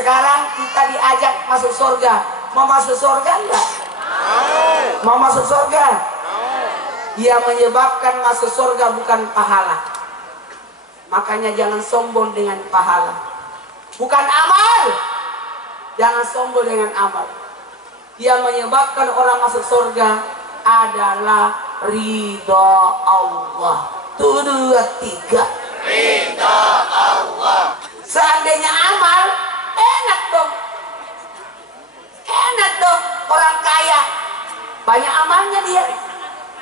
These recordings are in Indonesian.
Sekarang kita diajak masuk surga. Mau masuk surga enggak? Mau masuk surga? Dia menyebabkan masuk surga bukan pahala. Makanya jangan sombong dengan pahala. Bukan amal. Jangan sombong dengan amal. Dia menyebabkan orang masuk surga adalah ridha Allah. 1, 2, 3. Ridha Allah. Seandainya amal, enak dong. Enak dong. Orang kaya, banyak amalnya dia.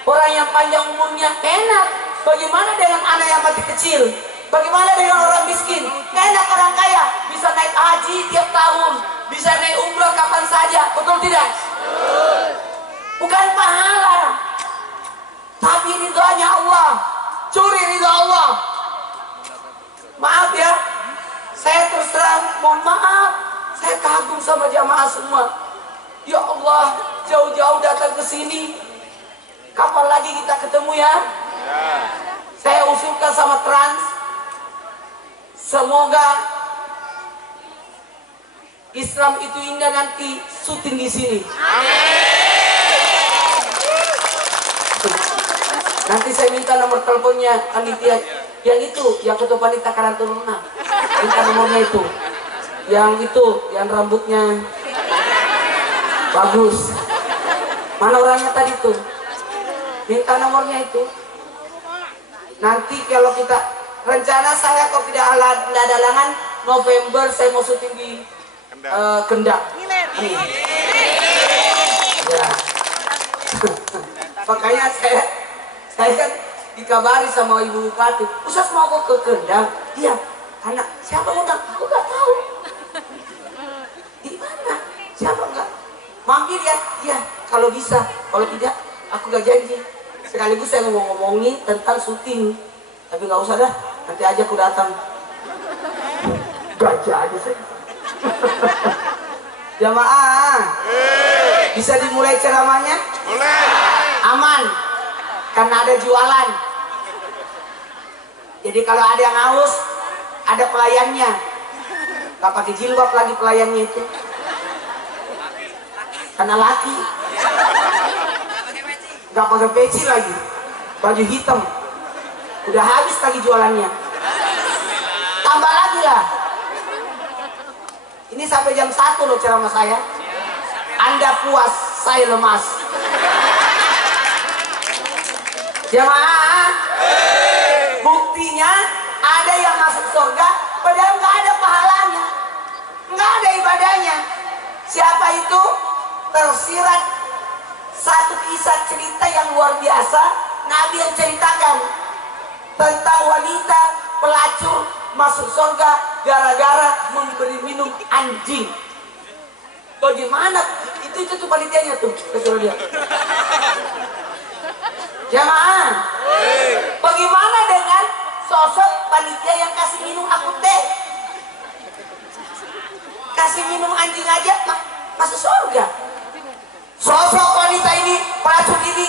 Orang yang panjang umurnya, enak. Bagaimana dengan anak yang mati kecil? Bagaimana dengan orang miskin? Enak orang kaya, bisa naik haji tiap tahun, bisa naik umrah kapan saja, betul tidak? Bukan pahala, tapi ridhonya Allah. Curi ridho Allah. Maaf ya, saya terus terang mohon maaf, saya kagum sama jamaah semua. Ya Allah, jauh-jauh datang ke sini. Kapan lagi kita ketemu ya? Saya usulkan sama Trans, semoga Islam itu indah nanti syuting di sini. Nanti saya minta nomor teleponnya panitia yang itu, yang ketua panitia Karantina. Minta nomornya itu. Yang itu, yang rambutnya bagus. Mana orangnya tadi tuh? Minta nomornya itu. Nanti kalau kita rencana saya kalau tidak ada halangan November saya mau syuting di Kendal. Ya. Makanya saya kan dikabari sama Ibu Bupati, Ustaz mau ke Kendal. Iya, karena siapa undang? Aku nggak tahu. Di mana? Siapa nggak? Mampir ya? Iya, kalau bisa. Kalau tidak, aku nggak janji. Sekaligus saya ngomongin tentang syuting, tapi nggak usah dah, nanti aja aku datang. Gajah aja saya. Jamaah, bisa dimulai ceramahnya? Boleh. Aman, karena ada jualan. Jadi kalau ada yang haus, ada pelayannya. Gak pakai jilbab lagi pelayannya itu, karena laki. Gak pakai peci lagi, baju hitam. Udah habis lagi jualannya. Tambah lagi lah. Ini sampai jam 1 loh ceramah saya. Anda puas, saya lemas. Jamaah, buktinya ada yang masuk surga padahal nggak ada pahalanya, nggak ada ibadahnya. Siapa itu? Tersirat satu kisah cerita yang luar biasa. Nabi yang ceritakan tentang wanita pelacur masuk surga gara-gara memberi minum anjing. Bagaimana? Itu panitianya tuh, kesuruh dia. Jamaah, bagaimana dengan sosok panitia yang kasih minum aku teh? Kasih minum anjing aja masuk surga. Sosok wanita ini, pelacur ini,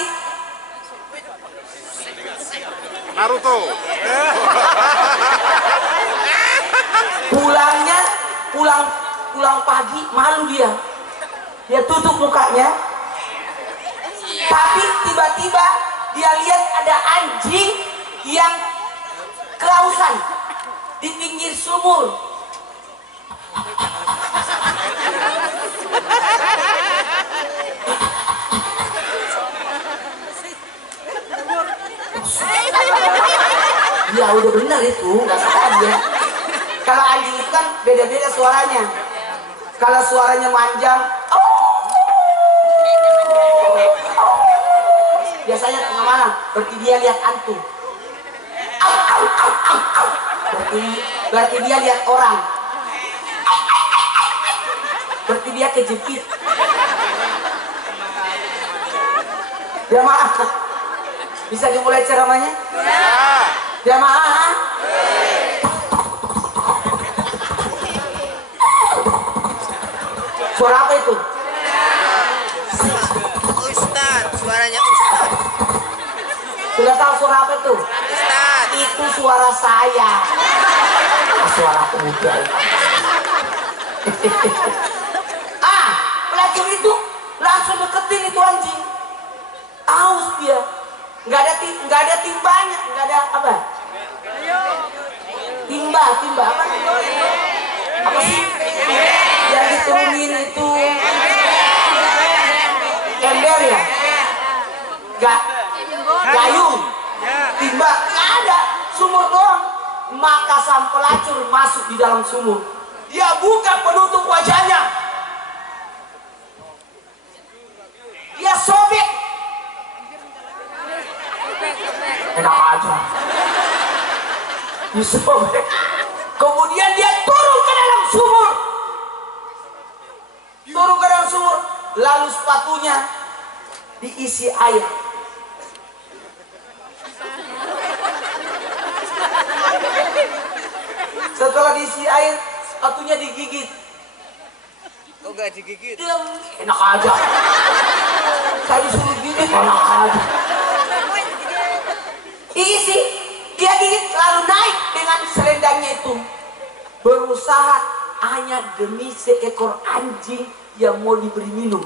Naruto. pulang pagi malu dia tutup mukanya, tapi tiba-tiba dia lihat ada anjing yang kelausan di pinggir sumur. Ya udah benar itu, nggak salah dia. Kalau anjing itu kan beda-beda suaranya. Kalau suaranya manjang, biasanya tengah malam, berarti dia lihat hantu. Berarti dia lihat orang. Berarti dia kejepit. Jamaah, bisa dimulai ceramahnya? Jamaah. Suara apa itu? Ustaz, suaranya Ustaz. Sudah tahu suara apa itu? Ustaz. Itu suara saya. Suara pemuda. Pelacur itu langsung deketin itu anjing. Aus dia. Nggak ada timbanya, nggak ada apa? Timba apa? Apa sih? Yang diturunin itu ember ya? Gayung, timba, nggak ada, sumur doang. Maka sang pelacur masuk di dalam sumur. Dia buka penutup wajahnya. Dia sobek. Enak aja. Disobek. Kemudian dia turun ke dalam sumur. Lalu sepatunya diisi air. Setelah diisi air, sepatunya digigit. Kok gak digigit? Dia enak aja. Saya disuruh gigit, enak aja. Diisi, dia gigit lalu naik dengan selendangnya itu. Berusaha hanya demi seekor anjing yang mau diberi minum.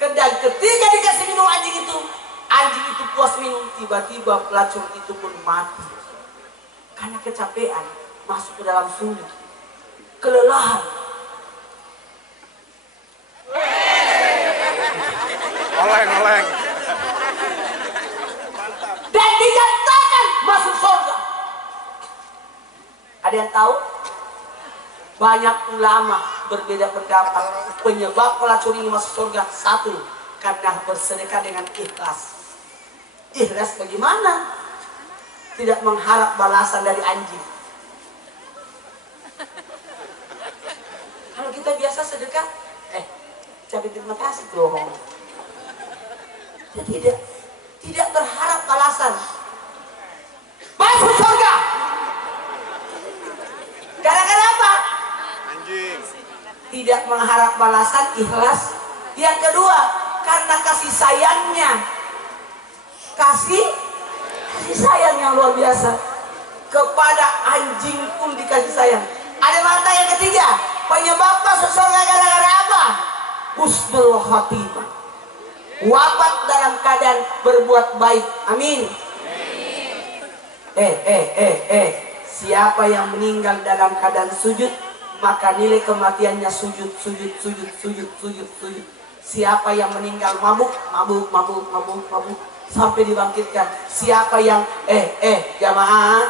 Dan ketika dikasih minum anjing itu puas minum. Tiba-tiba pelacur itu pun mati. Karena kecapean masuk ke dalam sumur, kelelahan. Oleng. Dan dinyatakan masuk surga. Ada yang tahu? Banyak ulama berbeda pendapat. Penyebab pelacur ini masuk surga, satu, karena bersedekah dengan ikhlas. Ikhlas bagaimana? Tidak mengharap balasan dari anjing. Kalau kita biasa sedekah, ucapin terima kasih dong. Dia tidak berharap balasan. Masuk surga. Gara-gara apa? Anjing. Tidak mengharap balasan, ikhlas. Yang kedua, karena kasih sayangnya. Kasih sayang yang luar biasa. Kepada anjing pun dikasih sayang. Ada mata yang ketiga, penyebab masuk surga gara-gara apa? Husnul khatimah. Wafat dalam keadaan berbuat baik. Amin. Siapa yang meninggal dalam keadaan sujud, maka nilai kematiannya sujud. Siapa yang meninggal mabuk sampai dibangkitkan. Siapa yang jamaah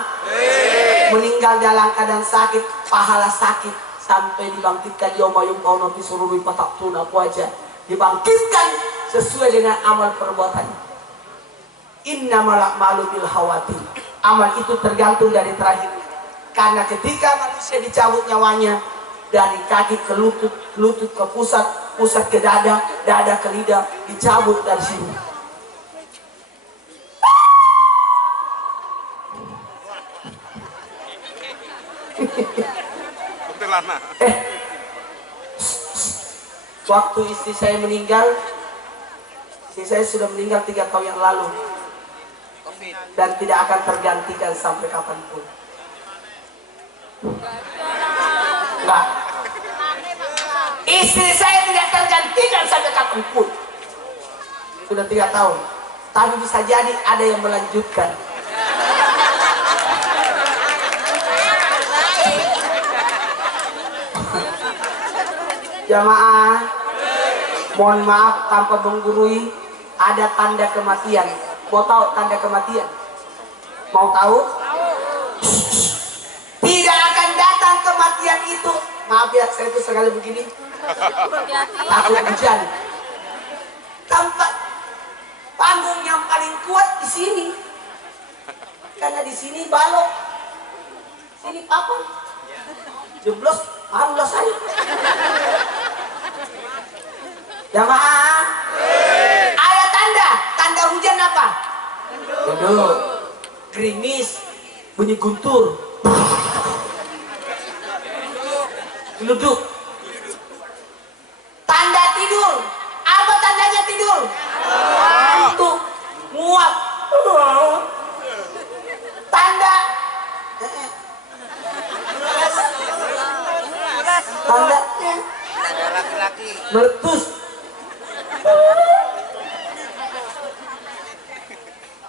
meninggal dalam keadaan sakit, pahala sakit sampai dibangkitkan yauma fi sururi fataktuna wajah, dibangkitkan sesuai dengan amal perbuatannya. Innamal a'malu bil khawatim. Amal itu tergantung dari terakhir. Karena ketika manusia dicabut nyawanya, dari kaki ke lutut, lutut ke pusat, pusat ke dada, dada ke lidah, dicabut dari sini. Kuntilanak. Waktu istri saya meninggal, istri saya sudah meninggal 3 tahun yang lalu. Covid. Dan tidak akan tergantikan sampai kapanpun. Enggak. Istri saya tidak tergantikan sampai kapanpun. Sudah 3 tahun. Tapi bisa jadi ada yang melanjutkan. Jamaah, mohon maaf tanpa menggurui, ada tanda kematian. Mau tahu tanda kematian? Mau tahu? Tidak akan datang kematian itu. Maaf ya, saya itu sekali begini. Takut hujan. Tempat panggung yang paling kuat di sini. Karena di sini balok, sini papan. Jeblos, marulah saya. Jamaah, ada tanda hujan apa? Duduk, gerimis, bunyi guntur, geluduk. Tanda tidur, apa tandanya tidur? Itu muap. Tanda Tandanya Tanda laki-laki. meletus.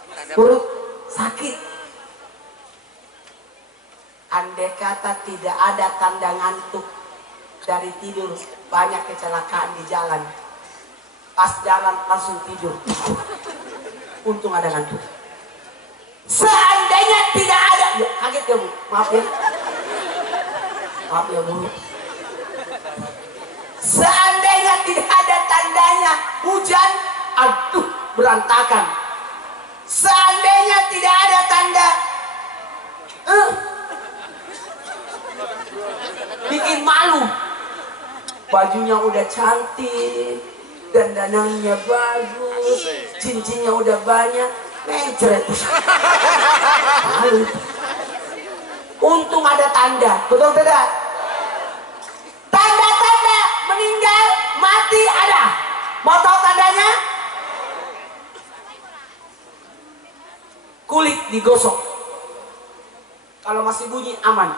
Tanda Perut sakit. Andai kata tidak ada tanda ngantuk dari tidur, banyak kecelakaan di jalan. Pas jalan langsung tidur. Untung ada ngantuk. Seandainya tidak ada, ya, kaget ya Bu, maaf ya. Maaf ya Bu. Seandainya tidak ada tandanya hujan, aduh berantakan. Seandainya tidak ada tanda bikin malu. Bajunya udah cantik, dandanannya bagus, cincinnya udah banyak, mencret. Malu. Untung ada tanda, betul tidak? Tanda-tanda meninggal, mati ada. Mau tahu tandanya? Kulit digosok. Kalau masih bunyi aman.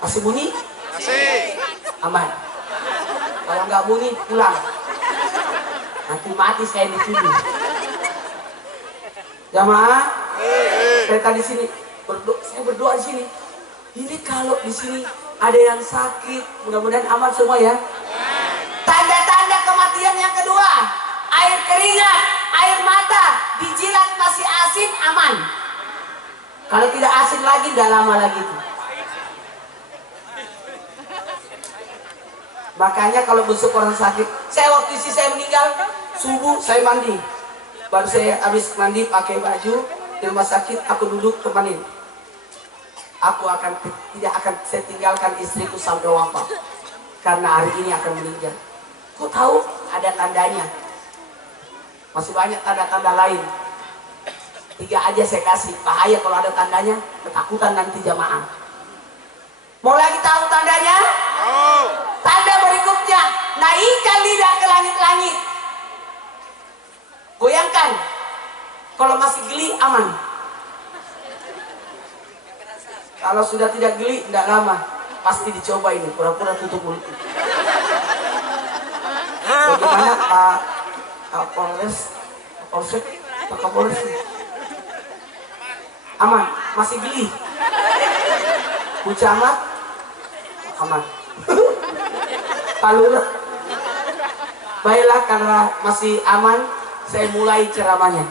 Masih bunyi? Masih. Aman. Kalau nggak bunyi pulang. Nanti mati saya dituduh. Jamaah, saya tadi sini saya berdoa di sini. Ini kalau di sini ada yang sakit, mudah-mudahan aman semua ya. Tanda-tanda kematian yang kedua, air keringat, air mata, dijilat masih asin, aman. Kalau tidak asin lagi, tidak lama lagi tuh. Makanya kalau besok orang sakit, saya waktu istri saya meninggal, subuh saya mandi. Baru saya habis mandi pakai baju di rumah sakit, aku duduk temanin. Aku tidak akan saya tinggalkan istriku sampai wafat. Karena hari ini akan meninggal. Kok tahu? Ada tandanya. Masih banyak tanda-tanda lain. 3 aja saya kasih. Bahaya kalau ada tandanya, ketakutan nanti jamaah. Mau lagi tahu tandanya? Oh. Tanda berikutnya, naikkan lidah ke langit-langit. Goyangkan. Kalau masih geli, aman. Kalau sudah tidak geli, tidak lama. Pasti dicoba ini, pura-pura tutup mulut. Bagaimana Pak Kapolres? Pak Kapolres? Aman, masih geli. Bu Camat? Aman. Pak Lurah? Baiklah, karena masih aman, saya mulai ceramahnya.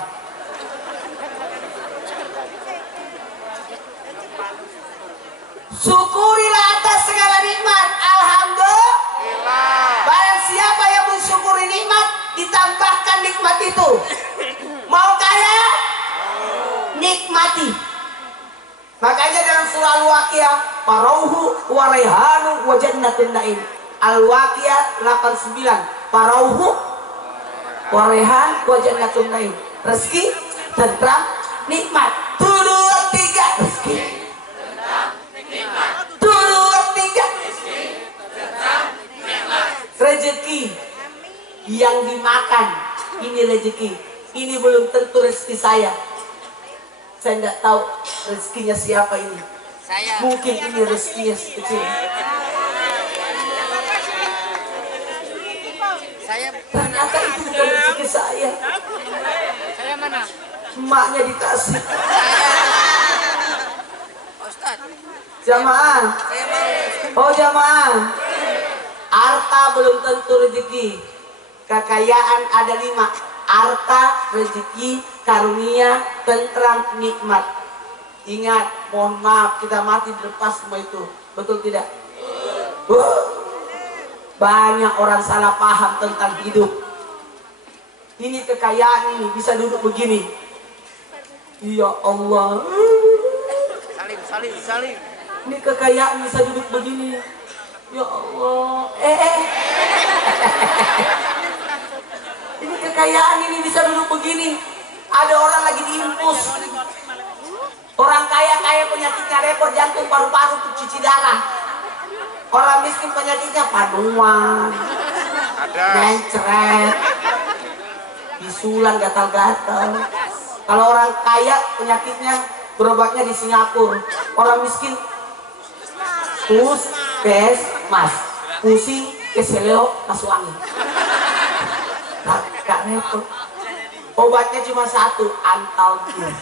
Syukurilah atas segala nikmat. Alhamdulillah. Barang siapa yang mensyukuri nikmat, ditambahkan nikmat itu. Mau kaya? Nikmati. Makanya dalam surah Al-Waqiah, Farauhu wa raihanu wa jannatin na'im. Al-Waqiah 89. Farauhu wa raihan wa jannatin na'im. Rezeki, tentram, nikmat. 1, 2, 3 rezeki. Rezeki yang dimakan, ini rezeki. Ini belum tentu rezeki saya. Saya nggak tahu rezekinya siapa ini. saya. Mungkin ini rezekinya si kecil. Saya Ternyata itu bukan rezeki saya. saya mana? Emaknya dikasih. Ustaz. Jamaah. Saya mau. Oh jamaah. Harta belum tentu rezeki. Kekayaan ada 5. Harta, rezeki, karunia, tentram, nikmat. Ingat, mohon maaf, kita mati dilepas semua itu. Betul tidak? Banyak orang salah paham tentang hidup. Ini kekayaan ini bisa duduk begini. Ya Allah. Salim. Ini kekayaan bisa duduk begini. Ya Allah. Ini kekayaan ini bisa duduk begini. Ada orang lagi diinfus. Orang kaya penyakitnya repot jantung, paru-paru, cuci darah. Orang miskin penyakitnya paduan, Ada. mencret, bisulan, gatal-gatal. Kalau orang kaya penyakitnya berobatnya di Singapura. Orang miskin puskesmas, pusing keseleo masuk angin. Gak repot. Obatnya cuma satu, Antalgin.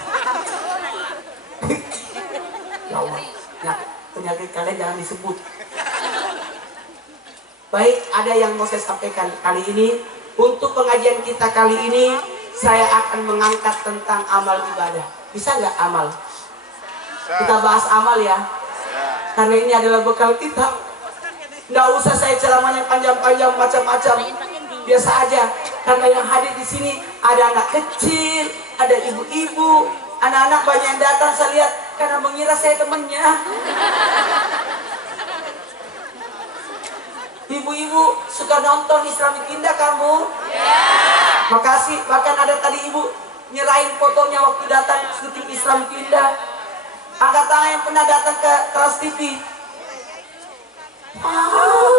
Ya Allah, ya, penyakit kalian jangan disebut. Baik, ada yang mau saya sampaikan kali ini. Untuk pengajian kita kali ini, saya akan mengangkat tentang amal ibadah. Bisa nggak amal? Kita bahas amal ya. Karena ini adalah bekal kita. Nggak usah saya ceramahnya panjang-panjang macam-macam. Biasa aja. Karena yang hadir di sini ada anak kecil, ada ibu-ibu, anak-anak banyak yang datang saya lihat karena mengira saya temannya. Ibu-ibu suka nonton Islamic Indah kamu? Makasih. Bahkan ada tadi ibu nyerahin fotonya waktu datang syuting Islamic Indah. Angkat tangan yang pernah datang ke Trans TV. Wow.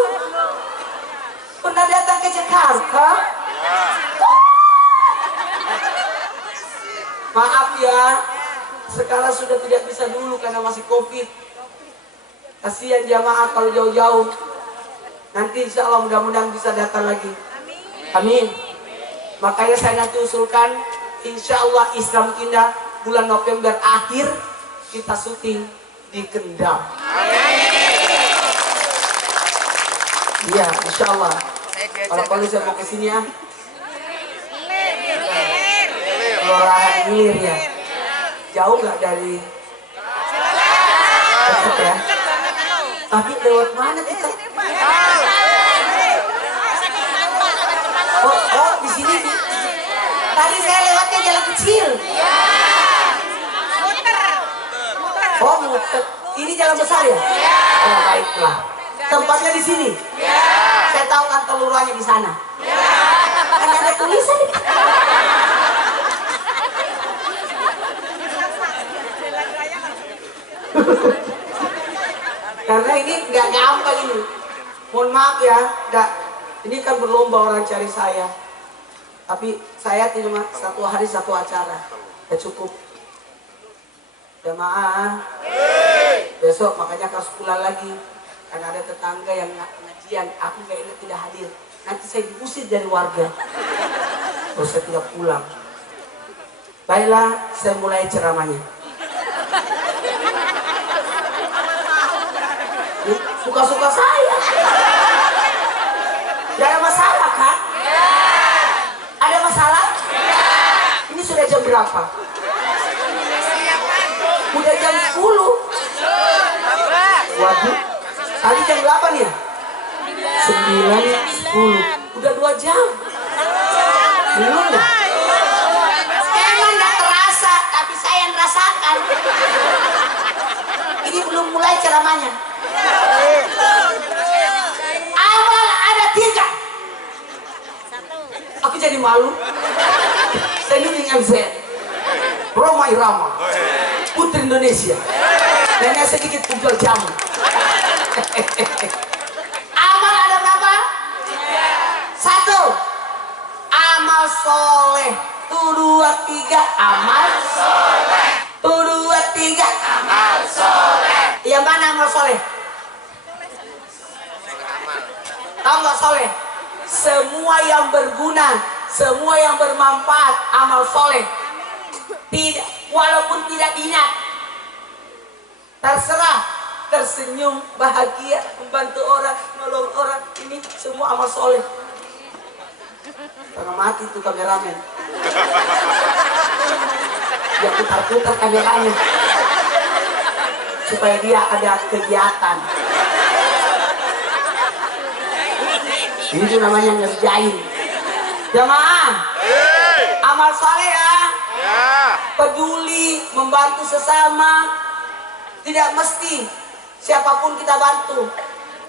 Pernah datang ke Jakarta? Maaf ya, sekarang sudah tidak bisa dulu karena masih COVID. Kasihan jamaah kalau jauh-jauh. Nanti insya Allah mudah-mudahan bisa datang lagi. Amin. Makanya saya nanti usulkan, insya Allah Islam Indah bulan November akhir kita syuting di Kendal. Iya, insya Allah. Kalau saya mau kesini ya. Kelurahan Gilir ya. Jauh nggak dari? Dekat ya. Tapi lewat mana kita? Oh, di sini. Tadi saya lewatnya jalan kecil. Oh, muter. Ini jalan besar ya? Oh, baiklah. Tempatnya di sini. Saya tahu kan kelurahannya di sana. Kan ada tulisan. Karena ini nggak gampang ini. Mohon maaf ya, ini kan berlomba orang cari saya. Tapi saya cuma satu hari satu acara, ya cukup. Jamaah, besok makanya harus pulang lagi. Karena ada tetangga yang pengajian, aku nggak enak tidak hadir. Nanti saya diusir dari warga. Terus saya tidak pulang. Baiklah, saya mulai ceramahnya. Suka-suka saya. Gak ada masalah kan? Ada masalah? Ini sudah jam berapa? Udah jam 10. Waduh. Tadi jam 8 ya? 9, 10. Udah 2 jam. Belum ya? Emang gak terasa, tapi saya yang rasakan. Ini belum mulai ceramahnya. Amal ada 3. Aku jadi malu. Saya ini MZ Roma Irama, Putri Indonesia. Dan sedikit pukul jamu. Amal ada berapa? 1. Amal soleh. 2, 3 amal soleh. 2, 3 amal soleh. Yang mana amal soleh? Tahu nggak soleh? Semua yang berguna, semua yang bermanfaat, amal soleh. Tidak, walaupun tidak diingat. Terserah, tersenyum, bahagia, membantu orang, nolong orang, ini semua amal soleh. Karena mati tuh kameramen. Dia putar-putar kameranya supaya dia ada kegiatan. Itu namanya ngerjain. Jamaah, amal soleh ya. Peduli, membantu sesama. Tidak mesti siapapun kita bantu.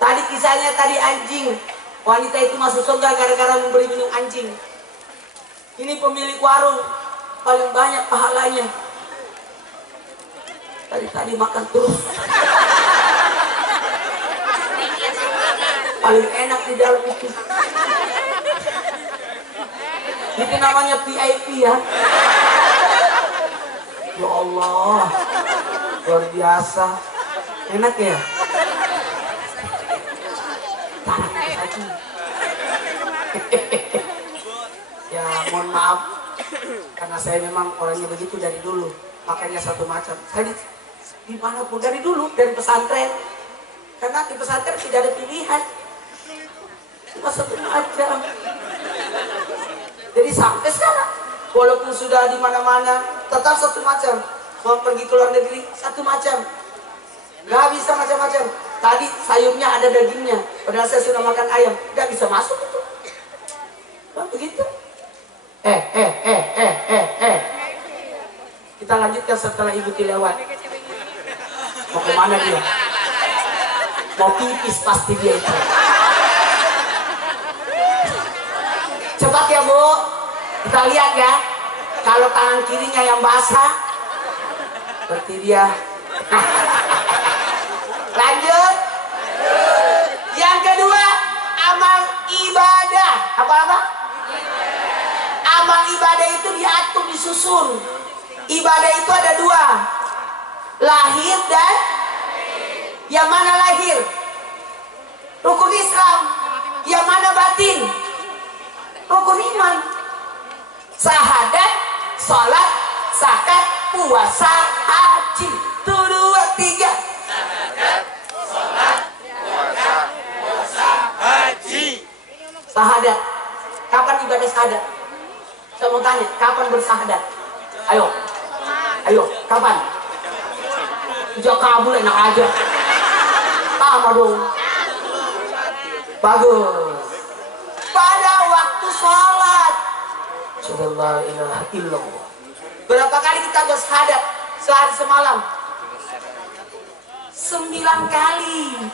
Tadi kisahnya tadi anjing. Wanita itu masuk surga gara-gara memberi minum anjing. Ini pemilik warung paling banyak pahalanya. Tadi makan terus. Paling enak di dalam itu. Itu namanya VIP ya. Ya Allah. Luar biasa. Enak ya? Tarik lagi. Ya mohon maaf. Karena saya memang orangnya begitu dari dulu. Makanya satu macam. Saya dimanapun dari dulu. Dari pesantren. Karena di pesantren tidak ada pilihan. Cuma satu macam. Jadi sampai sekarang. Walaupun sudah di mana-mana. Tetap satu macam. Mau pergi ke luar negeri satu macam, nggak bisa macam-macam. Tadi sayurnya ada dagingnya, padahal saya sudah makan ayam, nggak bisa masuk itu. Nah, begitu. Kita lanjutkan setelah Ibu lewat. Mau kemana dia? Mau pipis pasti dia itu. Cepat ya Bu, kita lihat ya. Kalau tangan kirinya yang basah, seperti dia. Lanjut. Yang kedua, amal ibadah. Apa-apa? Amal ibadah itu diatur, disusun. Ibadah itu ada dua. Lahir dan yang mana lahir? Rukun Islam. Yang mana batin? Rukun iman. Sahadat, salat, zakat, puasa, haji. 1, 2, 3. Sahadat, sholat, puasa, haji. Sahadat. Kapan ibadah sahadat? Saya mau tanya, kapan bersahadat? Ayo. Ayo, kapan? Sejak kabul enak aja. Sama dong. Bagus. Pada waktu sholat. Subhanallah ilaha illallah. Berapa kali kita bersahadat sehari semalam? 9 kali.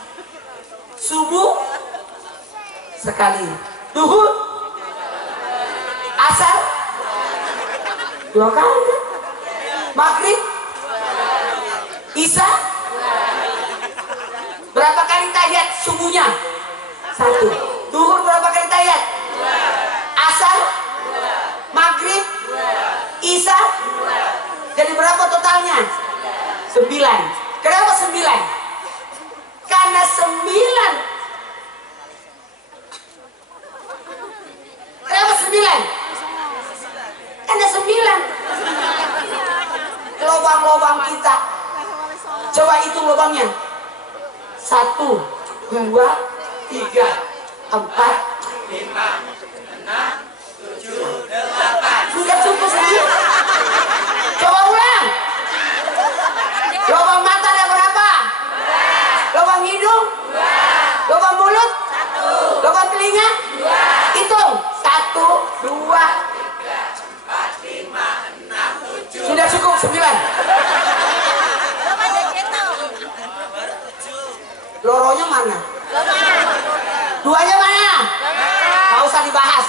Subuh sekali. Duhur, asar 2 kali. Maghrib, isya. Berapa kali tahiyat subuhnya? 1. Duhur berapa kali tahiyat? 2. Asar, maghrib, isya. Jadi berapa totalnya? 9. Kenapa 9? Karena 9. Kenapa 9? Karena 9. Lobang-lobang kita. Coba hitung lobangnya. 1, 2, 3, 4, 5, 6, 7, 8. Sudah cukup sendiri. Coba ulang. Lubang mata ada berapa? 2. Lubang hidung? 2. Lubang mulut? 1. Lubang telinga? 2. Hitung. 1, 2, 3, 4, 5, 6, 7. Sudah cukup 9. Loronya mana? Duanya mana? Nggak usah dibahas.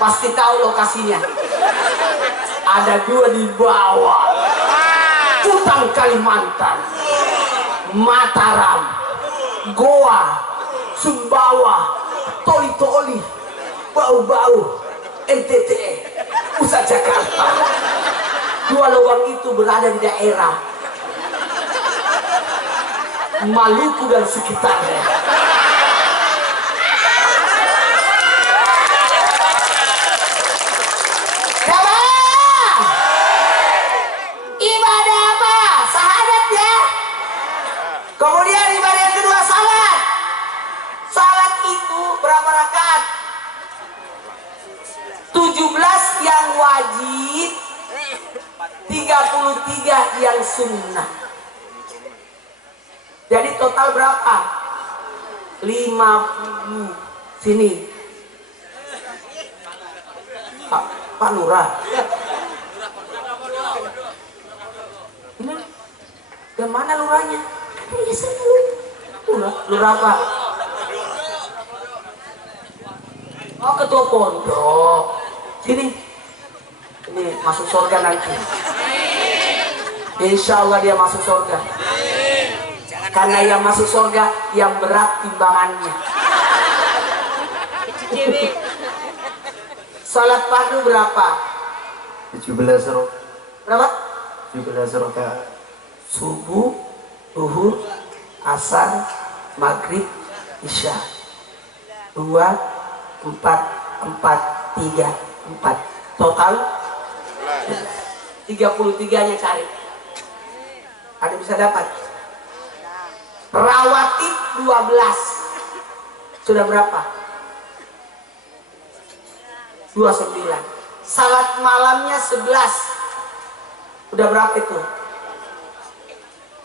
Pasti tahu lokasinya. Ada 2 di bawah. Utang Kalimantan, Mataram, Goa, Sumbawa, Toli-Toli, Bau-Bau, NTT, Pusat Jakarta. 2 lubang itu berada di daerah Maluku dan sekitarnya. Ibadah apa? Sahadat ya. Kemudian ibadah yang kedua salat. Salat itu berapa rakaat? 17 yang wajib, 33 yang sunnah. Jadi total berapa? 50. Sini Pak Lurah. Ini ke mana lurahnya? Lurah apa? Oh, ketua pondok. Sini. Ini masuk surga nanti. Insya Allah dia masuk surga. Karena yang masuk surga yang berat timbangannya. Salat fardu berapa? 17 rakaat. Berapa? 17 rakaat. Subuh, zuhur, asar, maghrib, isya. 2, 4, 4, 3, 4. Total 33-nya cari. Ada bisa dapat? Rawatib 12. Sudah berapa? 29. Salat malamnya 11. Udah berapa itu?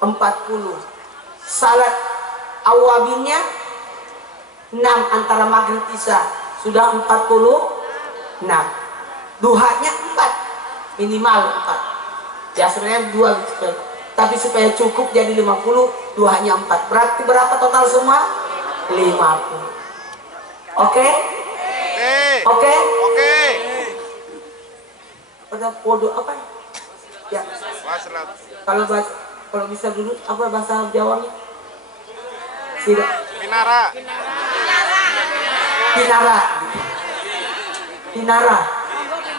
40. Salat awabinnya 6 antara maghrib isya. Sudah 46. Duhanya 4. Minimal 4. Ya sebenarnya 2. Tapi supaya cukup jadi 50, duhanya 4. Berarti berapa total semua? 50. Oke? Oke? Oke. Ada podo apa ya? Wassalam. Kalau bisa dulu apa bahasa Jawanya? Tidak. Pinara. Pinara. Pinara.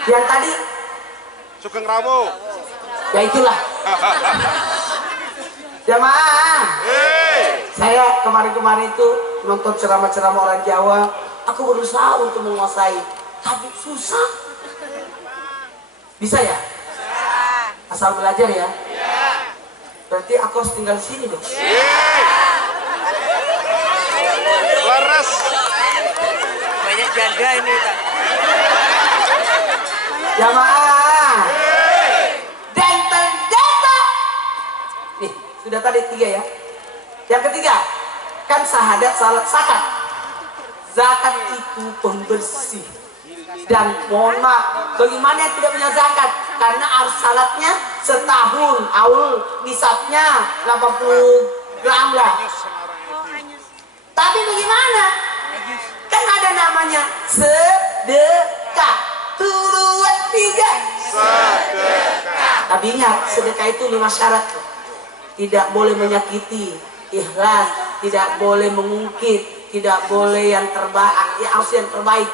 Yang tadi Sugeng Rawo. ya itulah. Jamaah. Saya kemarin-kemarin itu nonton ceramah-ceramah orang Jawa. Aku berusaha untuk menguasai, tapi susah. Bisa ya? Asal belajar ya. Berarti aku harus tinggal di sini dong. Laras. Banyak janda ini, Kak. Jamaah. Dan ternyata nih, sudah tadi 3 ya. Yang ketiga, kan syahadat, salat, zakat. Zakat itu pembersih. Dan mohon maaf, bagaimana yang tidak punya zakat? Karena harus salatnya setahun, aul nisabnya 80 gram lah. Tapi bagaimana? Kan ada namanya sedekah. 2, 3. Sedekah. Tapi ingat, sedekah itu 5 syarat. Tidak boleh menyakiti, ikhlas, tidak boleh mengungkit, tidak boleh yang terbaik, ya harus yang terbaik.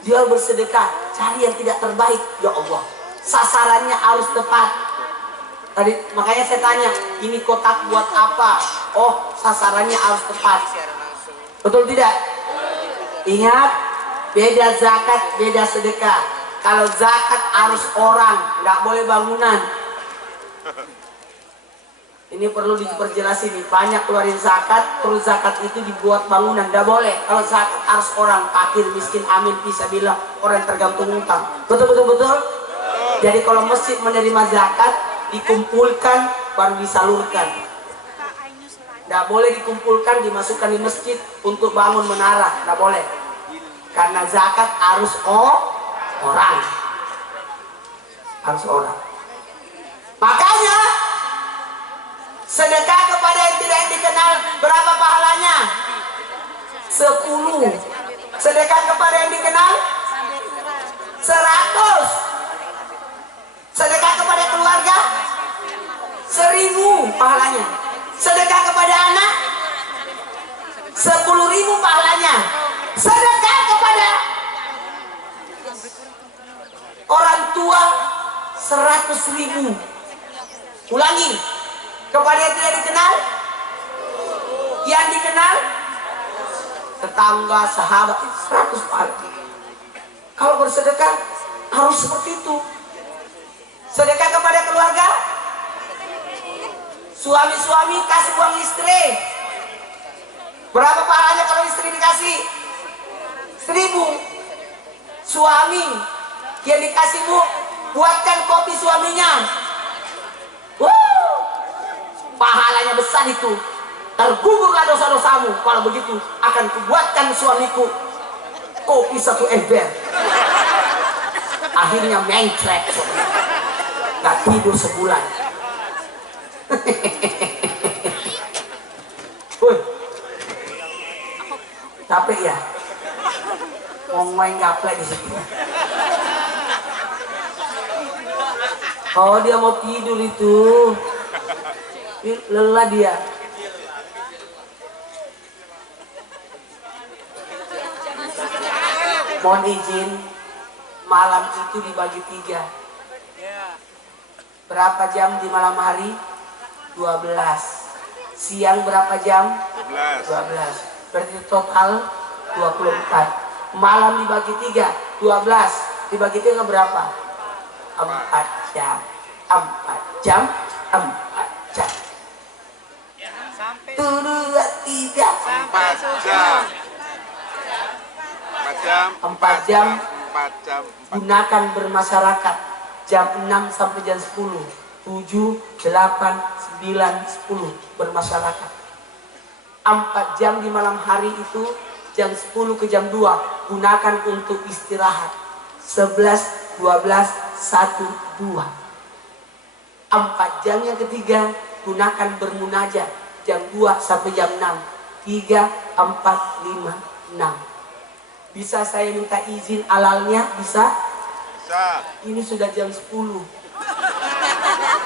Dia bersedekah, cari yang tidak terbaik, ya Allah. Sasarannya harus tepat. Tadi makanya saya tanya, ini kotak buat apa? Oh, sasarannya harus tepat. Betul tidak? Ingat, beda zakat, beda sedekah. Kalau zakat harus orang, nggak boleh bangunan. Ini perlu diperjelas ini. Banyak keluarin zakat, terus zakat itu dibuat bangunan, nggak boleh. Kalau zakat harus orang, fakir, miskin, amin, bisa bilang orang tergantung utang. Betul betul betul. Jadi kalau masjid menerima zakat, dikumpulkan baru disalurkan. Nggak boleh dikumpulkan dimasukkan di masjid untuk bangun menara, nggak boleh. Karena zakat harus orang, harus orang. Makanya sedekah kepada yang tidak dikenal berapa pahalanya? 10. Sedekah kepada yang dikenal 100. Sedekah kepada keluarga 1000 pahalanya. Sedekah kepada anak 10.000 pahalanya. Sedekah kepada orang tua 100.000. Ulangi, kepada yang tidak dikenal, yang dikenal, tetangga, sahabat 100 pahala. Kalau bersedekah harus seperti itu. Sedekah kepada keluarga, suami-suami kasih uang istri. Berapa pahalanya kalau istri dikasih? 1000. Suami yang dikasih bu, buatkan kopi suaminya. Pahalanya besar itu. Tergugurlah dosa-dosamu. Kalau begitu akan kubuatkan suamiku kopi 1 ember. Akhirnya mencret, nggak tidur sebulan. Woi, capek ya? Mau main gaplek di situ. Oh, dia mau tidur itu. Lelah dia. Mohon izin, malam itu dibagi 3. Berapa jam di malam hari? 12. Siang berapa jam? 12. 12. Berarti total 24. Malam dibagi 3, 12. Dibagi 3 berapa? 4 jam. 4 jam. 4 jam. 2, 3. 4 jam. 4 jam. 4 jam. 4 jam. Gunakan bermasyarakat. Jam 6 sampai jam 10. 7, 8, 9, 10 bermasyarakat. 4 jam di malam hari itu jam 10 ke jam 2 gunakan untuk istirahat. 11, 12, 1, 2. 4 jam yang ketiga gunakan bermunajat jam 2 sampai jam 6. 3, 4, 5, 6. Bisa saya minta izin alalnya? Bisa? Bisa. Ini sudah jam 10.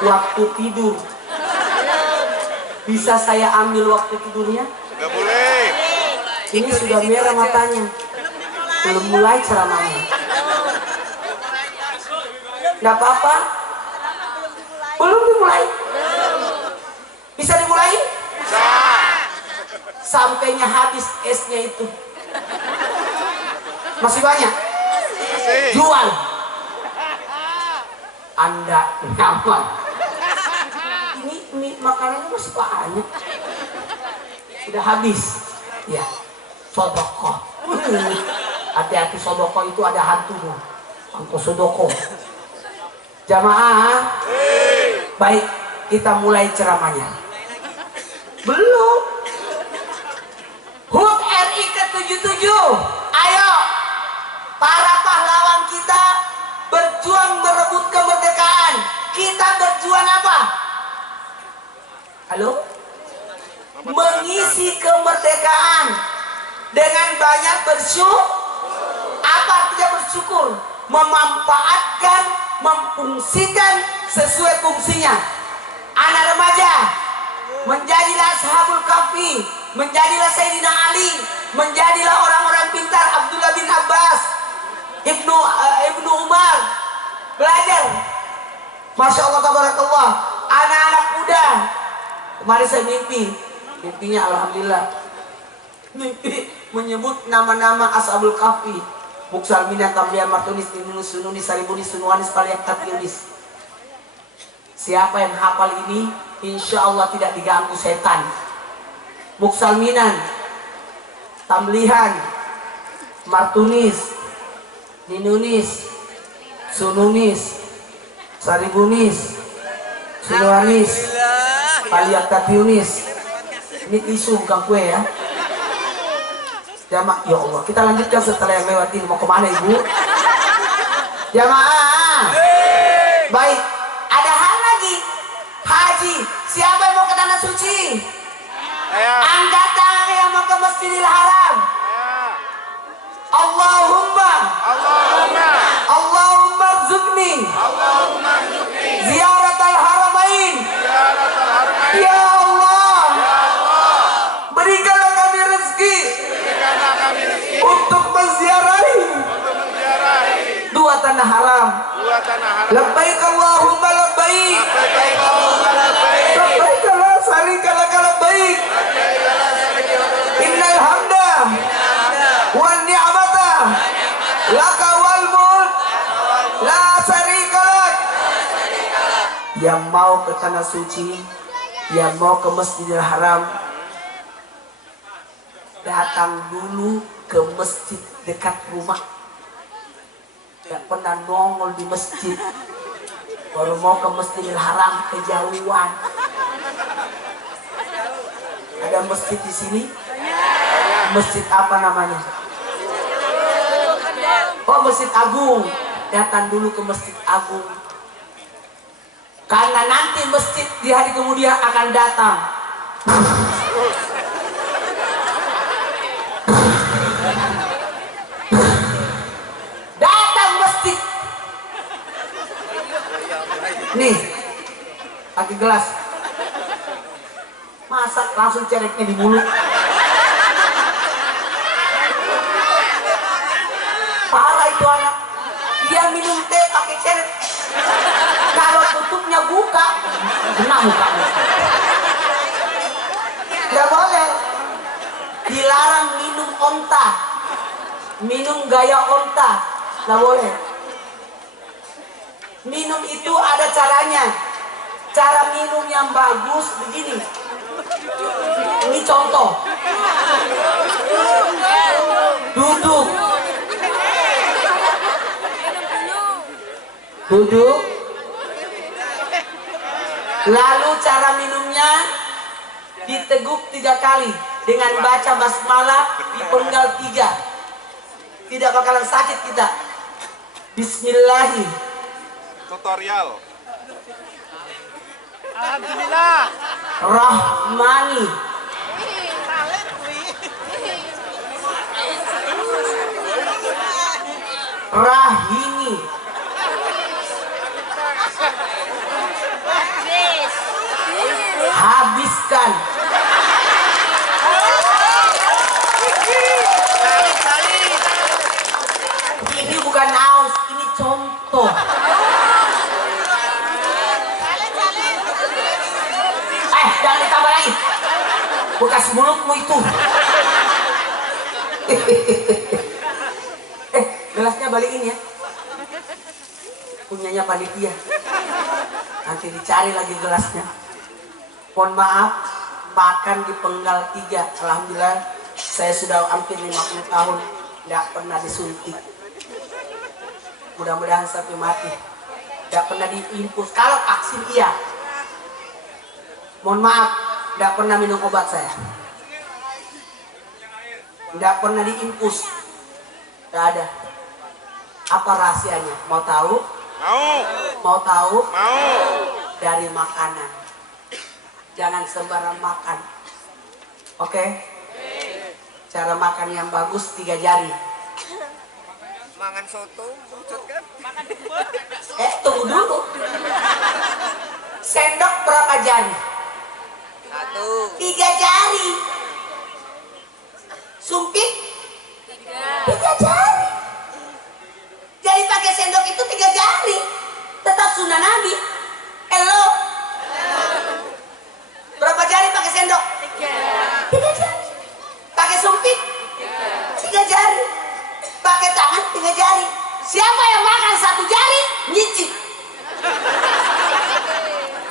Waktu tidur. Bisa saya ambil waktu tidurnya? Nggak boleh. Ini sudah merah matanya. Belum mulai ceramahnya. Nggak apa-apa? Belum dimulai? Bisa dimulai? Bisa. Sampainya habis esnya itu. Masih banyak? Masih. Jual. Anda nyaman. Ini makanannya masih banyak. Sudah habis. Ya. Sodoko. Hati-hati sodoko itu ada hantunya. Hantu sodoko. Jamaah. Baik, kita mulai ceramahnya. Belum. HUT RI ke-77. Ayo. Para pahlawan kita berjuang merebut kemerdekaan. Kita berjuang apa? Halo? Mengisi kemerdekaan dengan banyak bersyukur. Apa artinya bersyukur? Memanfaatkan, memfungsikan sesuai fungsinya. Anak remaja, menjadilah Ashabul Kahfi, menjadilah Sayyidina Ali, menjadilah orang-orang pintar Abdullah bin Abbas, Ibnu Umar. Belajar. Masya Allah, tabarakallah. Anak-anak muda. Kemarin saya mimpinya alhamdulillah. Mimpi menyebut nama-nama Ashabul Kahfi. Muksal Minat, Tamliya, Martunis, Ninunus, Sununis, Saribunis, Sunuanis, Paliak, Tatiunis. Siapa yang hafal ini, insya Allah tidak diganggu setan. Muksal Minan, Tamlihan, Martunis, Ninunis, Sununis, Saribunis, Sunuanis, Paliak, Tatiunis. Ini isu bukan kue ya. Jamaah, ya Allah, kita lanjutkan setelah yang lewat ini. Mau kemana ibu? Jamaah. Baik, ada hal lagi. Haji, siapa yang mau ke tanah suci? Saya. Angkat tangan yang mau ke Masjidil Haram. Saya. Allahumma Allahumma rzuqni ziyaratal haramain. Ya Allah, berikanlah kami rezeki untuk menziarahi dua tanah haram. Labbaik Allahumma labbaik. Labbaik la syarika laka labbaik. Innal hamda wan ni'mata laka wal mulk la syarika lak. Yang mau ke tanah suci, yang mau ke Masjidil Haram, datang dulu ke masjid dekat rumah. Tidak pernah nongol di masjid, baru mau ke Masjidil Haram kejauhan. Ada masjid di sini? Masjid apa namanya? Oh, Masjid Agung. Datang dulu ke Masjid Agung. Karena nanti masjid di hari kemudian akan datang. Datang masjid. Nih, pakai gelas. Masak langsung cereknya di mulut. Parah itu anak. Dia minum teh pakai cerek. Kalau tutupnya gua. muka, kena muka. Nggak boleh. Dilarang minum onta, minum gaya onta, nggak boleh. Minum itu ada caranya. Cara minum yang bagus begini. Ini contoh. Duduk. Duduk. Lalu cara minumnya diteguk 3 kali dengan baca basmalah dipenggal 3. Tidak bakalan sakit kita. Bismillahirrahmanirrahim. Tutorial. Alhamdulillah. Rahmani. Rahimi. Habiskan. Ini bukan aus, ini contoh. Jangan ditambah lagi. Bekas mulutmu itu. Gelasnya balikin ya. Punyanya panitia. Nanti dicari lagi gelasnya. Mohon maaf, makan dipenggal 3. Alhamdulillah, saya sudah hampir 50 tahun tidak pernah disuntik. Mudah-mudahan sampai mati. Tidak pernah diinfus. Kalau vaksin iya. Mohon maaf, tidak pernah minum obat saya. Tidak pernah diinfus. Tidak ada. Apa rahasianya? Mau tahu? Mau. Mau tahu? Mau. Dari makanan. Jangan sembarang makan. Oke? Cara makan yang bagus 3 jari. Mangan soto, kan? Tunggu dulu. Sendok berapa jari? 1. 3 jari. Sumpit? 3 jari. Jadi pakai sendok itu 3 jari. Tetap sunnah Nabi. Hello. Berapa jari pakai sendok? 3 jari. Pakai sumpit? 3 jari. Pakai tangan 3 jari. Siapa yang makan 1 jari? Nyicip.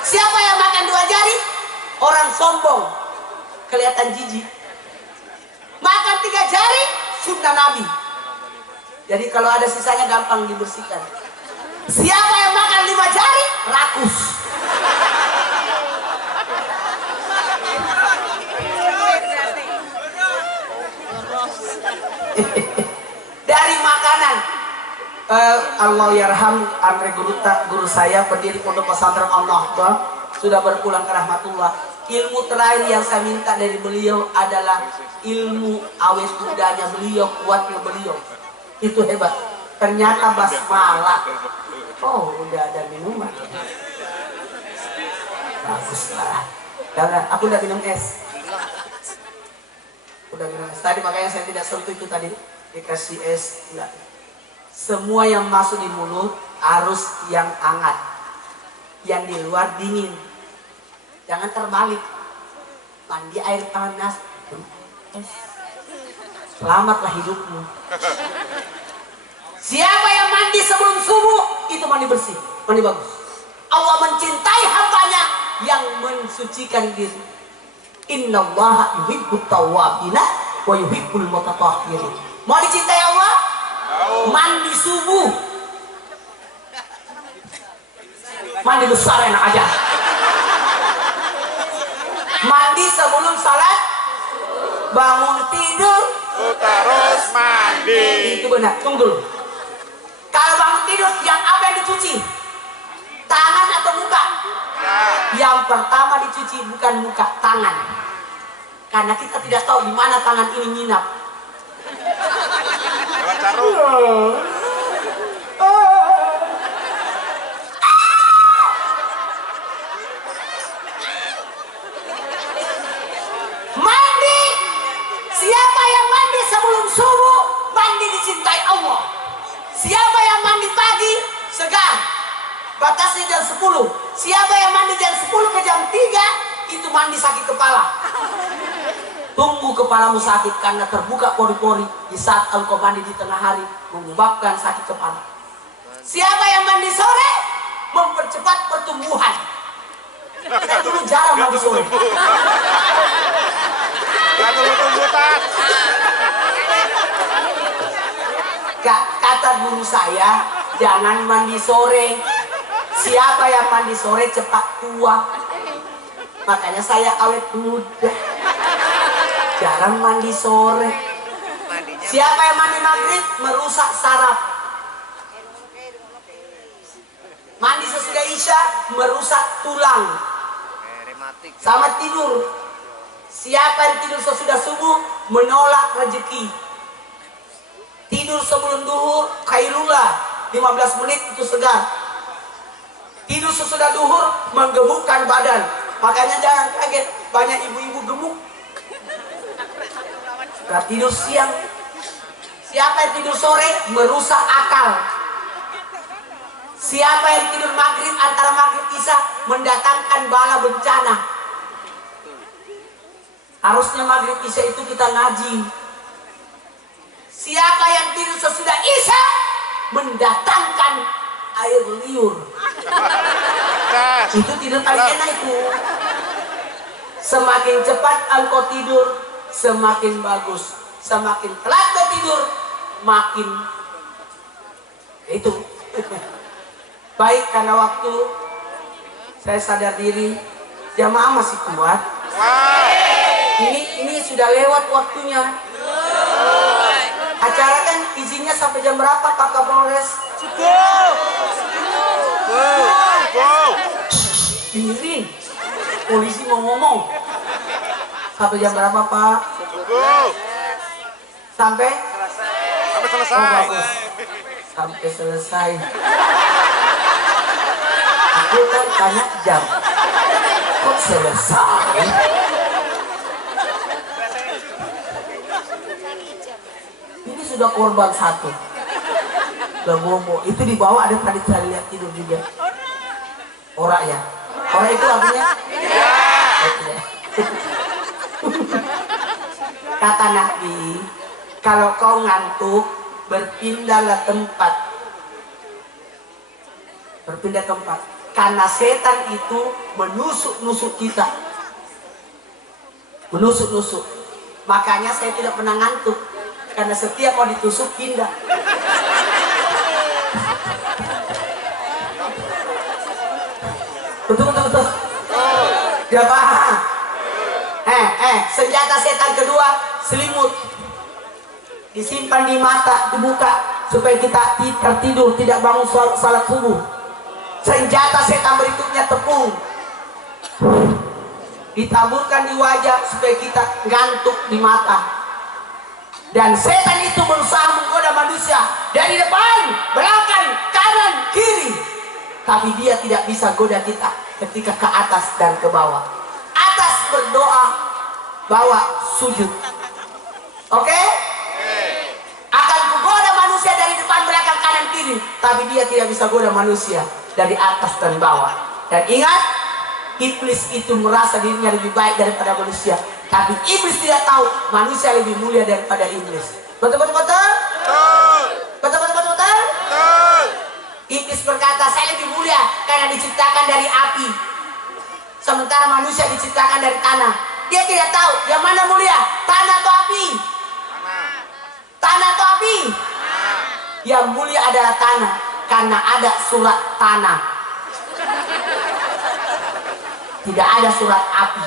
Siapa yang makan 2 jari? Orang sombong. Kelihatan jijik. Makan 3 jari, sunnah Nabi. Jadi kalau ada sisanya gampang dibersihkan. Siapa yang makan 5 jari? Rakus. Dari makanan. Allah yarham Andre guru saya, pendiri Pondok Pesantren An-Nahdah, sudah berpulang ke rahmatullah. Ilmu terakhir yang saya minta dari beliau adalah ilmu awet mudanya beliau, kuatnya beliau. Itu hebat. Ternyata basmalah. Oh, udah ada minuman. Baguslah. Jangan, aku udah minum es. Udah minum es. Tadi makanya saya tidak sentuh itu tadi. Dikasih es. Enggak. Semua yang masuk di mulut harus yang hangat. Yang di luar dingin. Jangan terbalik. Mandi air panas. Es. Selamatlah hidupmu. Siapa yang mandi sebelum subuh, itu mandi bersih, mandi bagus. Allah mencintai hambanya yang mensucikan diri. Innallaha yuhibbut tawwabina wa yuhibbul mutatahhirin. Mau dicintai Allah? Mandi subuh. Mandi besar enak aja. Mandi sebelum salat, bangun tidur, Terus mandi. itu benar. Tunggu dulu. Kalau bangun tidur, yang apa yang dicuci? Tangan atau muka? Yang pertama dicuci bukan muka, tangan. Karena kita tidak tahu di mana tangan ini nginap. Lewat sarung. Mandi. Siapa yang mandi sebelum subuh, mandi dicintai Allah. Siapa yang mandi pagi, segar. Batas batasnya jam 10. Siapa yang mandi jam 10 ke jam 3 itu mandi sakit kepala. Tunggu kepalamu sakit karena terbuka pori-pori di saat engkau mandi di tengah hari menyebabkan sakit kepala. Siapa yang mandi sore mempercepat pertumbuhan. Saya dulu jarang mandi sore. Gak tunggu tat. Kata guru saya, jangan mandi sore. Siapa yang mandi sore cepat tua. Makanya saya awet muda. Jarang mandi sore. Siapa yang mandi maghrib merusak saraf. Mandi sesudah isya merusak tulang. Sama tidur. Siapa yang tidur sesudah subuh menolak rezeki. Tidur sebelum duhur khairullah 15 menit itu segar. Tidur sesudah duhur menggemukkan badan. Makanya jangan kaget banyak ibu-ibu gemuk. Gak tidur siang. Siapa yang tidur sore merusak akal. Siapa yang tidur maghrib antara maghrib isya mendatangkan bala bencana. Harusnya maghrib isya itu kita ngaji. Siapa yang tidur sesudah isya mendatangkan air liur. Itu tidur paling enak itu. Semakin cepat engkau tidur semakin bagus. Semakin telat kau tidur makin itu. Baik, karena waktu saya sadar diri jamaah masih kuat. Ini sudah lewat waktunya. Acara kan izinnya sampai jam berapa Pak Kapolres? Cukup. Dengerin, polisi mau ngomong. Sampai jam berapa Pak? Cukup. Sampai selesai. Oh, bagus. Sampai selesai. Aku kan tanya jam. Kok selesai? Ini sudah korban satu. Udah bobo. Itu di bawah ada tadi saya lihat tidur juga. Ora ya. Ora itu artinya? Iya. Kata Nabi, kalau kau ngantuk, berpindahlah tempat. Berpindah tempat. Karena setan itu menusuk-nusuk kita. Menusuk-nusuk. Makanya saya tidak pernah ngantuk. Karena setiap mau ditusuk, pindah. Betul. Dia paham. Senjata setan kedua, selimut. Disimpan di mata, dibuka supaya kita tertidur, tidak bangun salat subuh. Senjata setan berikutnya tepung. Ditaburkan di wajah supaya kita ngantuk di mata. Dan setan itu berusaha menggoda manusia dari depan, belakang, kanan, kiri. Tapi dia tidak bisa goda kita ketika ke atas dan ke bawah. Atas berdoa, bawah sujud. Oke? Akan kugoda manusia dari depan, belakang, kanan, kiri. Tapi dia tidak bisa goda manusia dari atas dan bawah. Dan ingat, iblis itu merasa dirinya lebih baik daripada manusia. Tapi iblis tidak tahu manusia lebih mulia daripada iblis. Betul? Iblis berkata, saya lebih mulia karena diciptakan dari api. Sementara manusia diciptakan dari tanah. Dia tidak tahu yang mana mulia, tanah atau api. Tanah atau api? Yang mulia adalah tanah, karena ada surat tanah. Tidak ada surat api.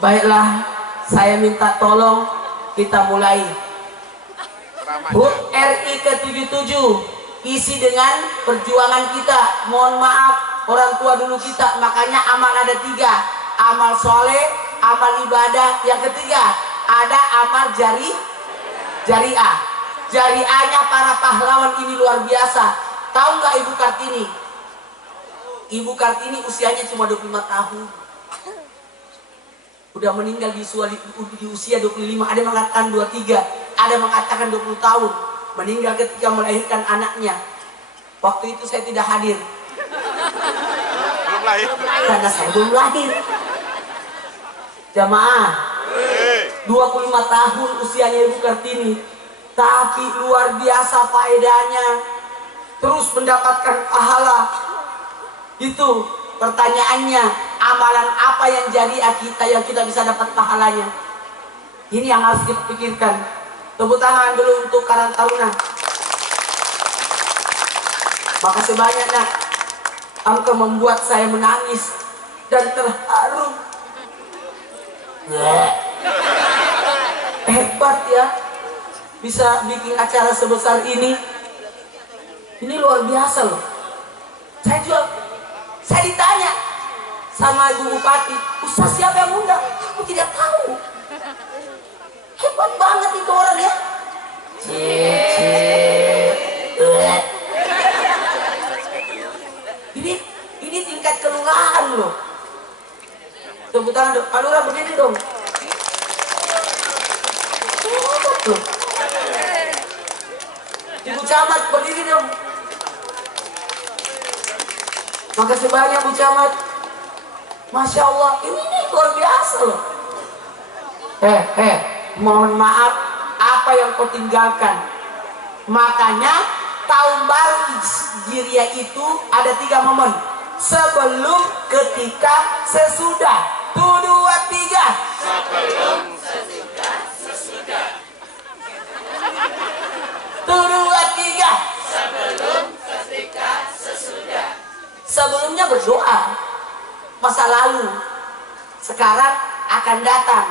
Baiklah, saya minta tolong kita mulai. HUT RI ke-77 isi dengan perjuangan kita. Mohon maaf orang tua dulu kita. Makanya amal ada 3. Amal soleh, amal ibadah. Yang ketiga ada amal jariah. Jariahnya para pahlawan ini luar biasa. Tahu nggak Ibu Kartini? Ibu Kartini usianya cuma 25 tahun. Udah meninggal di usia 25. Ada yang mengatakan 23, ada yang mengatakan 20 tahun. meninggal ketika melahirkan anaknya. Waktu itu saya tidak hadir Belum lahir. karena saya belum lahir. Jamaah, 25 tahun usianya Ibu Kartini, tapi luar biasa faedahnya, terus mendapatkan pahala. Itu pertanyaannya, amalan apa yang jadi kita yang kita bisa dapat pahalanya? Ini yang harus kita pikirkan. Tepuk tangan dulu untuk Karang Taruna. Makasih banyak nak, engkau membuat saya menangis dan terharu. Hebat ya, bisa bikin acara sebesar ini. Ini luar biasa loh. Saya ditanya sama Ibu Bupati, Ustaz siapa yang undang? Aku tidak tahu. Hebat banget itu orang ya. Ini tingkat kelurahan loh. Tepuk tangan dong. Pak Lurah berdiri dong. Hebat loh. Ibu Camat berdiri dong. Makasih banyak Bu Camat. Masya Allah, ini luar biasa loh. Mohon maaf, apa yang kau tinggalkan? Makanya tahun baru Hijriah itu ada 3 momen. Sebelum, ketika, sesudah. 1, 2, 3. Sebelum, sesudah, sesudah. 1, 2, 3. Sebelum, ketika, sesudah. Sebelumnya berdoa masa lalu, sekarang akan datang.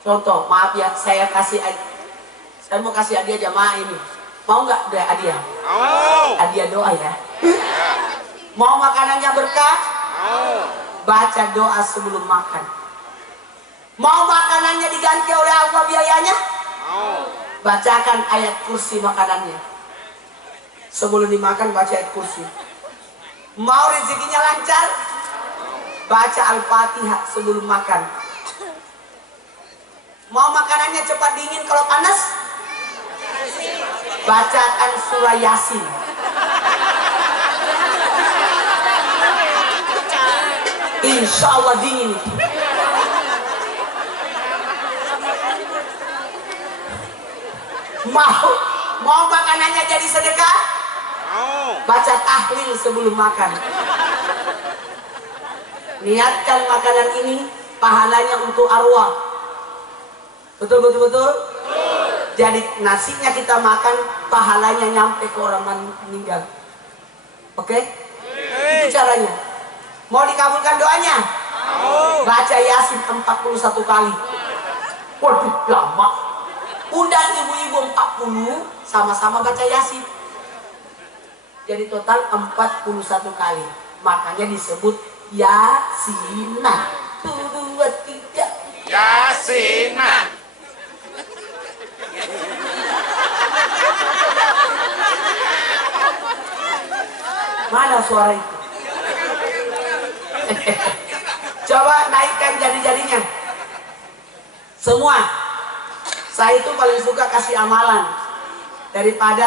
Contoh, maaf ya, saya mau kasih hadiah jamaah ini. Mau nggak deh hadiah? Mau. Hadiah doa ya. Mau makanannya berkah? Mau. Baca doa sebelum makan. Mau makanannya diganti oleh apa biayanya? Mau. Bacakan ayat kursi makanannya. Sebelum dimakan baca ayat kursi. Mau rezekinya lancar? Baca Al-Fatihah sebelum makan. Mau makanannya cepat dingin kalau panas? Bacakan surah Yasin. Insya Allah dingin. Mau makanannya jadi sedekah? Mau. Baca tahlil sebelum makan. Niatkan makanan ini pahalanya untuk arwah. Betul. Jadi nasinya kita makan, pahalanya nyampe ke orang meninggal. Oke? Itu caranya. Mau dikabulkan doanya? Baca Yasin 41 kali. Waduh, lama. Undang ibu-ibu 40 sama-sama baca Yasin. Jadi total 41 kali. Makanya disebut Yasinah. 1, 2, 3. Yasinah. Mana suara itu? Coba naikkan jari-jarinya. Semua. Saya itu paling suka kasih amalan. Daripada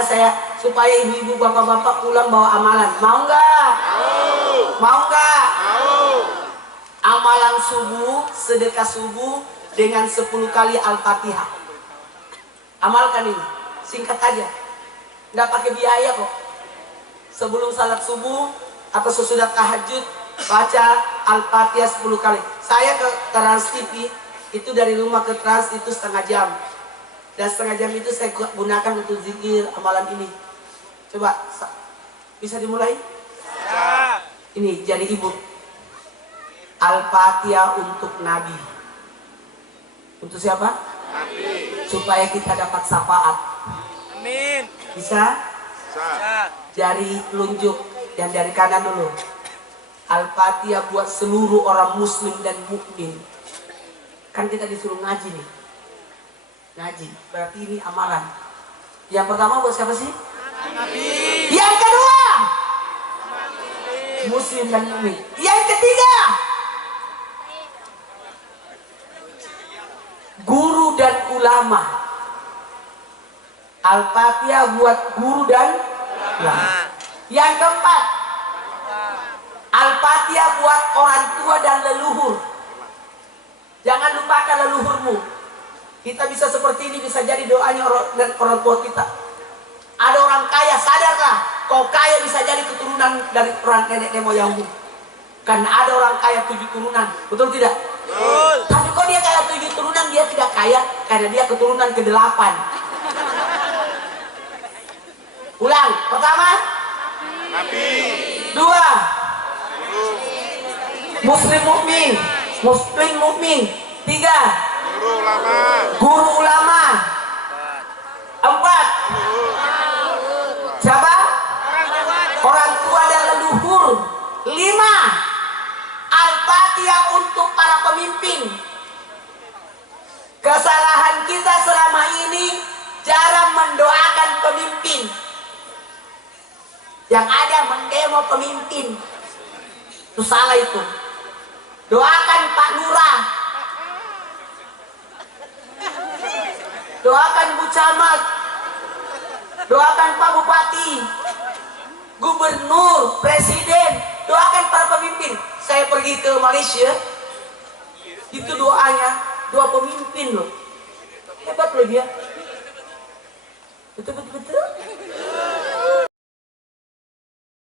supaya ibu-ibu bapak-bapak pulang bawa amalan. Mau nggak? Mau nggak? Amalan subuh, sedekah subuh dengan 10 kali Al-Fatihah. Amalkan ini. Singkat aja. Nggak pakai biaya kok. Sebelum salat subuh atau sesudah tahajud, baca Al-Fatihah 10 kali. Saya ke Trans TV itu dari rumah ke Trans itu setengah jam. Dan setengah jam itu saya gunakan untuk zikir amalan ini. Coba bisa dimulai? Ini jadi ibu. Al-Fatihah untuk Nabi. Untuk siapa? Nabi. Supaya kita dapat syafaat. Amin. Bisa? Jari telunjuk yang dari kanan dulu. Al-Fatihah buat seluruh orang muslim dan mukmin. Kan kita disuruh ngaji nih. Ngaji, berarti ini amalan. Yang pertama buat siapa sih? Nabi. Yang kedua muslim dan mukmin. Yang ketiga guru dan ulama. Al-Fatihah buat guru dan ulama. Yang keempat, Al-Fatihah buat orang tua dan leluhur. Jangan lupakan leluhurmu. Kita bisa seperti ini, bisa jadi doanya orang tua kita. Ada orang kaya, sadarlah, kau kaya bisa jadi keturunan dari orang nenek moyangmu. Karena ada orang kaya 7 turunan, betul tidak? Betul. Tapi kok dia kaya 7 turunan, dia tidak kaya karena dia keturunan ke-8. Ulang, pertama, Nabi. 2, Guru. Muslim mukmin, Muslim mukmin. 3, Guru ulama. guru ulama. 4, siapa? Orang tua dan leluhur. 5, Al-Fatihah untuk para pemimpin. Kesalahan kita selama ini jarang mendoakan pemimpin. Yang ada mendemo pemimpin. Itu salah itu. Doakan Pak Lurah. Doakan Bu Camat. Doakan Pak Bupati. Gubernur, Presiden. Doakan para pemimpin. Saya pergi ke Malaysia. Itu doanya, doa pemimpin loh. Hebat loh dia. Betul-betul.